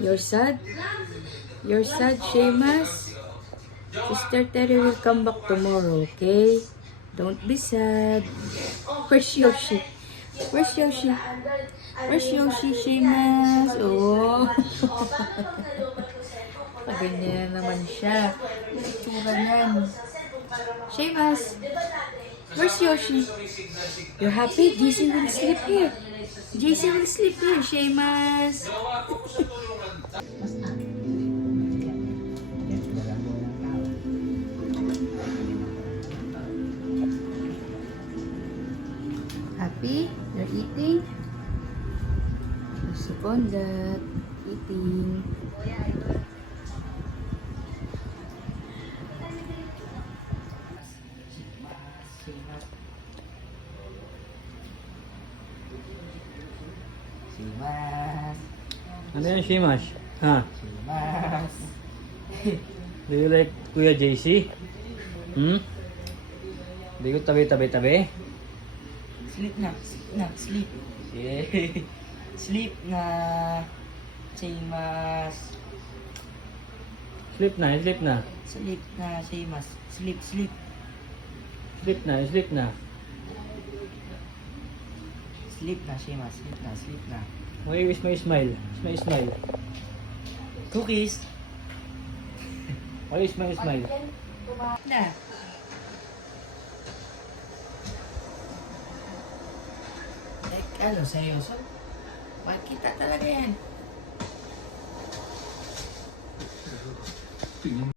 You're sad? You're sad, Seamus? Sister Terry will come back tomorrow, okay? Don't be sad. Where's Yoshi? Where's Yoshi? Where's Yoshi, Seamus? Oh. Ganyan na naman siya. Itsura niyan. Seamus, where's Yoshi? You're happy? JC will sleep here. JC will sleep here, Seamus. Happy? You're eating? Second that. Eating. Shimas. Ano yan, Shimash? Ha? Shimas. Do you like Kuya JC? Hindi ko tabi-tabi-tabi? Sleep na. Sleep. Yeah. Sleep na. Shimas. Sleep na, sleep na. Sleep na, Shimas. Sleep. Sleep na, sleep na. Sleep na, Shimas. Sleep na. Why is my smile? Is my smile? Cookies. Why is my smile? Na. Ano, seryoso? Makikita talaga yan.